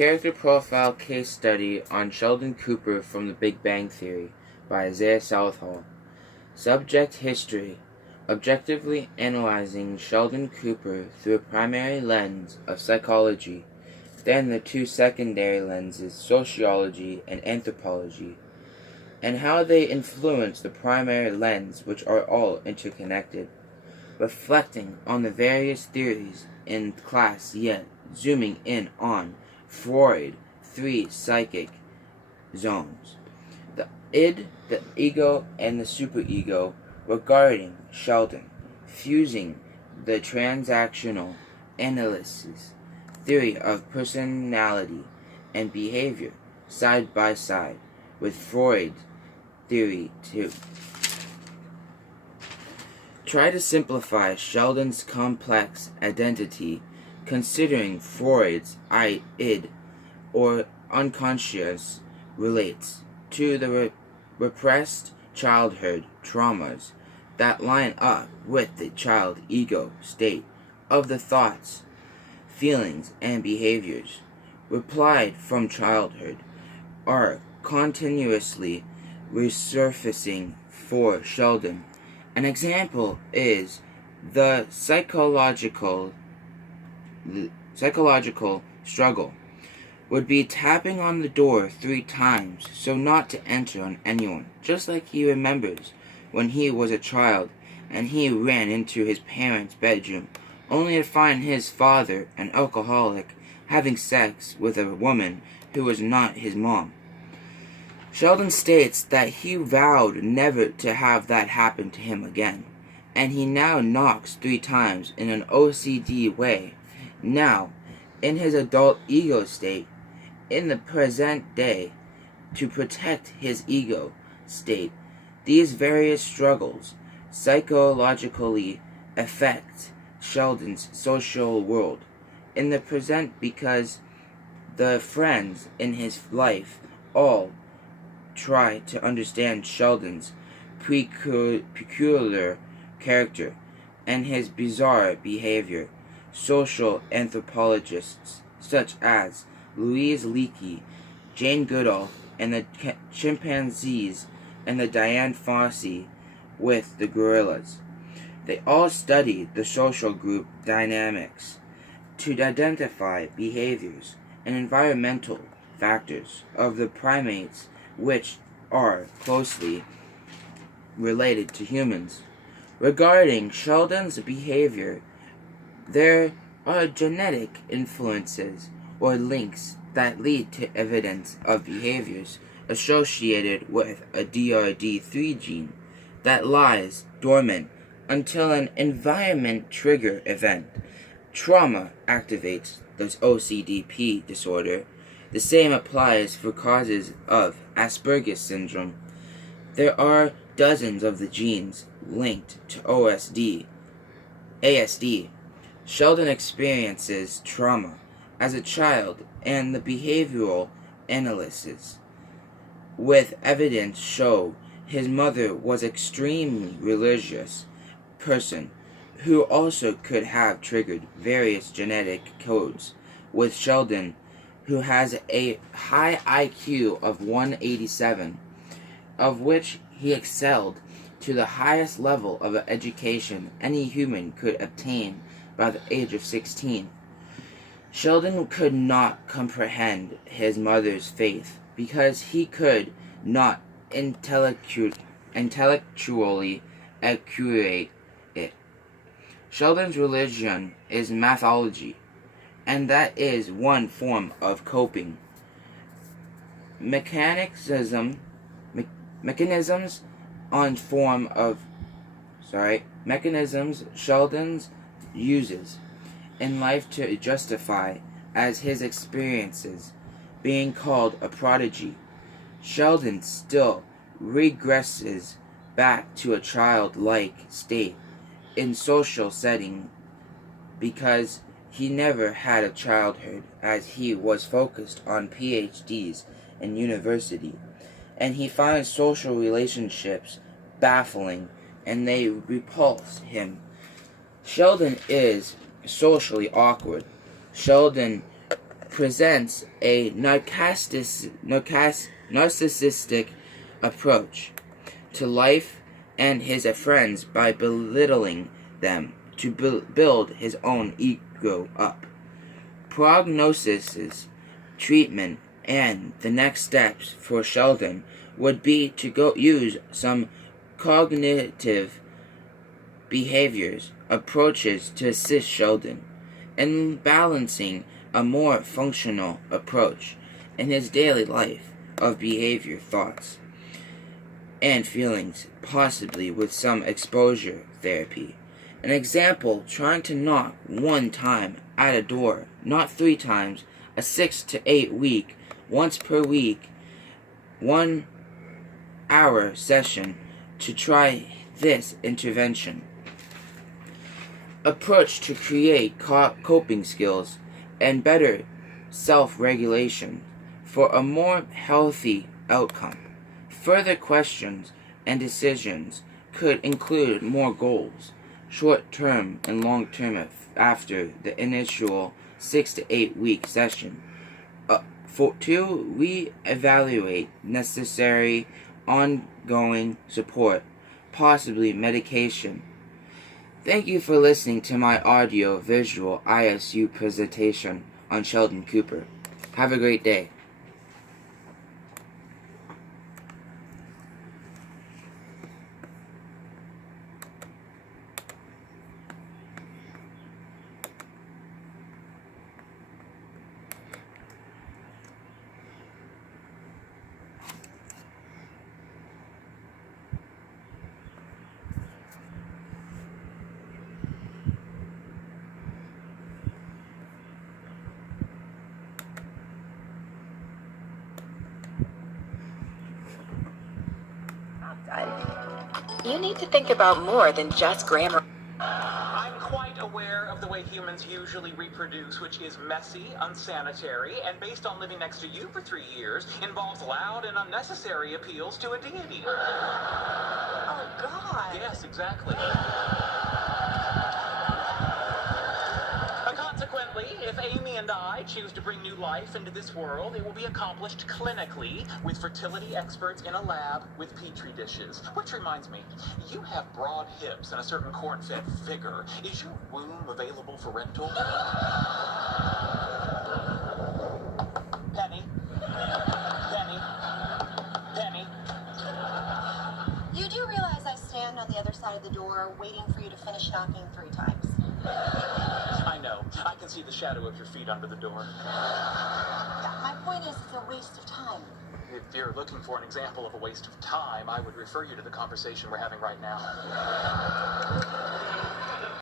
Character Profile Case Study on Sheldon Cooper from The Big Bang Theory by Isaiah Southall. Subject History. Objectively analyzing Sheldon Cooper through a primary lens of psychology, then the two secondary lenses, sociology and anthropology, and how they influence the primary lens, which are all interconnected. Reflecting on the various theories in class, yet zooming in on Freud, 3 psychic zones, the id, the ego, and the superego, regarding Sheldon, fusing the transactional analysis theory of personality and behavior side by side with Freud's theory too. Try to simplify Sheldon's complex identity, considering Freud's id, or unconscious, relates to the repressed childhood traumas that line up with the child ego state of the thoughts, feelings, and behaviors replied from childhood are continuously resurfacing for Sheldon. An example is the psychological struggle would be tapping on the door 3 times so not to enter on anyone, just like he remembers when he was a child and he ran into his parents' bedroom only to find his father, an alcoholic, having sex with a woman who was not his mom. Sheldon states that he vowed never to have that happen to him again, and he now knocks 3 times in an OCD way. Now, in his adult ego state, in the present day, to protect his ego state, these various struggles psychologically affect Sheldon's social world in the present because the friends in his life all try to understand Sheldon's peculiar character and his bizarre behavior. Social anthropologists such as Louise Leakey, Jane Goodall, and the chimpanzees, and the Diane Fossey with the gorillas. They all studied the social group dynamics to identify behaviors and environmental factors of the primates which are closely related to humans. Regarding Sheldon's behavior, there are genetic influences or links that lead to evidence of behaviors associated with a DRD3 gene that lies dormant until an environment trigger event. Trauma activates this OCDP disorder. The same applies for causes of Asperger's syndrome. There are dozens of the genes linked to ASD. Sheldon experiences trauma as a child, and the behavioral analysis with evidence show his mother was extremely religious person who also could have triggered various genetic codes, with Sheldon, who has a high IQ of 187, of which he excelled to the highest level of education any human could obtain by the age of 16. Sheldon could not comprehend his mother's faith because he could not intellectually accurate it. Sheldon's religion is mythology, and that is one form of coping. Mechanisms Sheldon uses in life to justify as his experiences, being called a prodigy. Sheldon still regresses back to a childlike state in social setting because he never had a childhood, as he was focused on PhDs in university, and he finds social relationships baffling and they repulse him. Sheldon is socially awkward. Sheldon presents a narcissistic approach to life and his friends by belittling them to build his own ego up. Prognosis, treatment, and the next steps for Sheldon would be to use some cognitive behaviors approaches to assist Sheldon in balancing a more functional approach in his daily life of behavior, thoughts, and feelings, possibly with some exposure therapy. An example, trying to knock 1 time at a door, not 3 times, a 6 to 8 week, once per week, 1 hour session to try this intervention. Approach to create coping skills and better self-regulation for a more healthy outcome. Further questions and decisions could include more goals, short-term and long-term after the initial 6 to 8 week session. To re-evaluate necessary ongoing support, possibly medication. Thank you for listening to my audio-visual ISU presentation on Sheldon Cooper. Have a great day. You need to think about more than just grammar. I'm quite aware of the way humans usually reproduce, which is messy, unsanitary, and based on living next to you for 3 years, involves loud and unnecessary appeals to a deity. Oh, God. Yes, exactly. Consequently, if Amy and I choose to bring new life into this world, it will be accomplished clinically with fertility experts in a lab with petri dishes. Which reminds me, you have broad hips and a certain corn-fed figure. Is your womb available for rental? Penny? Penny? Penny? You do realize I stand on the other side of the door waiting for you to finish knocking 3 times. I know. I can see the shadow of your feet under the door. Yeah, my point is it's a waste of time. If you're looking for an example of a waste of time, I would refer you to the conversation we're having right now.